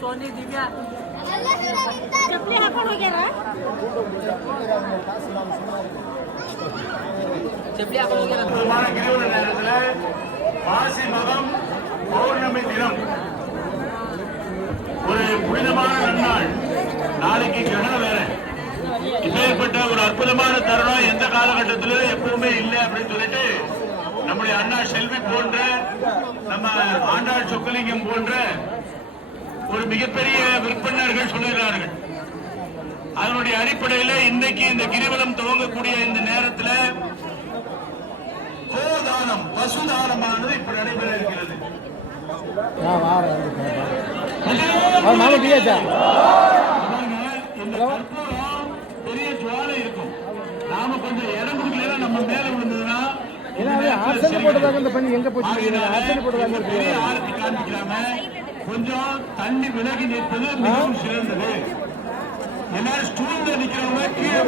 सोनी दिव्या चपली हाकून वगैरे चपली हाकून वगैरे கிரிவல நேரத்துல மாசி மகம் பௌர்ணமி தினம் ஒரு புனிதமான நன்னாள். நாளைக்கு கிரகணம் வேற. இப்பேற்பட்ட ஒரு அற்புதமான தருணம் எந்த காலகட்டத்திலும் எப்பவுமே இல்லை அப்படின்னு சொல்லிட்டு நம்முடைய அண்ணா செல்வி போன்ற நம்ம ஆண்டாள் சொக்கலிங்கம் போன்ற ஒரு மிகப்பெரிய விற்பனர்கள் சொல்லுகிறார்கள். அதனுடைய அடிப்படையில் இன்னைக்கு இந்த கிரிவலம் துவங்கக்கூடிய இந்த நேரத்தில் கோதானம் பசுதானமானது இப்ப நடைபெற இருக்கிறது. பெரிய ஜுவாலை இருக்கும். நாம கொஞ்சம் இடம் கொடுக்கல நம்ம மேல விழுந்ததுன்னா ஆரத்தி காண்பிக்கிறாம கொஞ்சம் தண்ணி விலகி நிற்பது மிகவும் சிறந்தது. எல்லாரும் ஸ்டூல்ல நிக்கிறவங்க கீழே